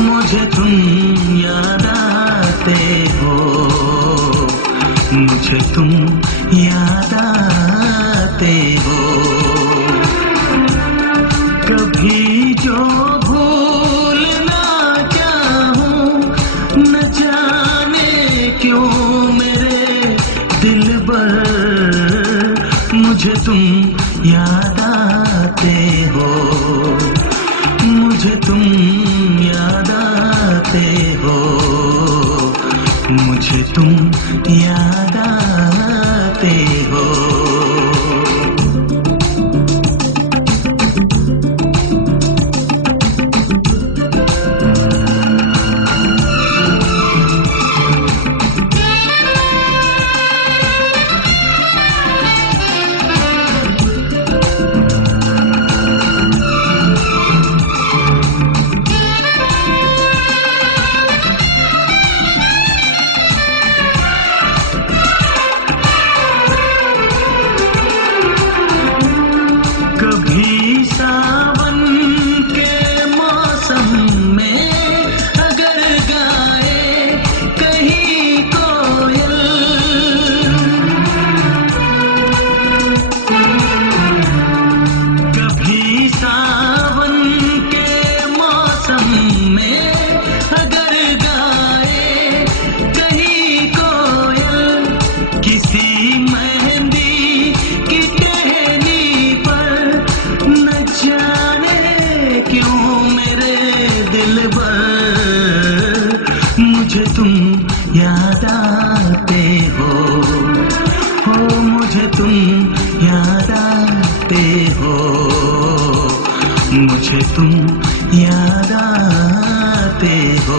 मुझे तुम याद आते हो, मुझे तुम याद आते हो। कभी जो भूल ना चाहूं, न जाने क्यों मेरे दिलबर, मुझे तुम याद आते हो, मुझे तुम याद आते हो, मुझे तुम याद आते हो। मुझे तुम याद आते हो, मुझे तुम याद आते हो, मुझे तुम याद आते हो।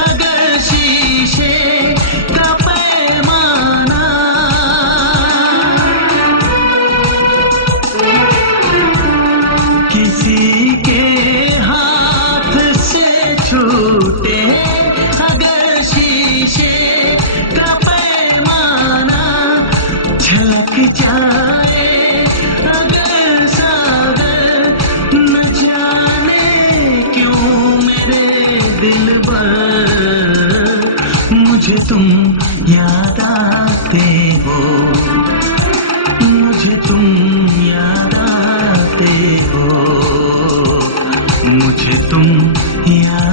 अगर शीशे का पैमाना, किसी के हाथ से छूटे, अगर शीशे का पैमाना झलक जाए, अगर सागर न जाने क्यों मेरे दिलबर, मुझे तुम याद आते हो, मुझे तुम याद आते हो, मुझे तुम याद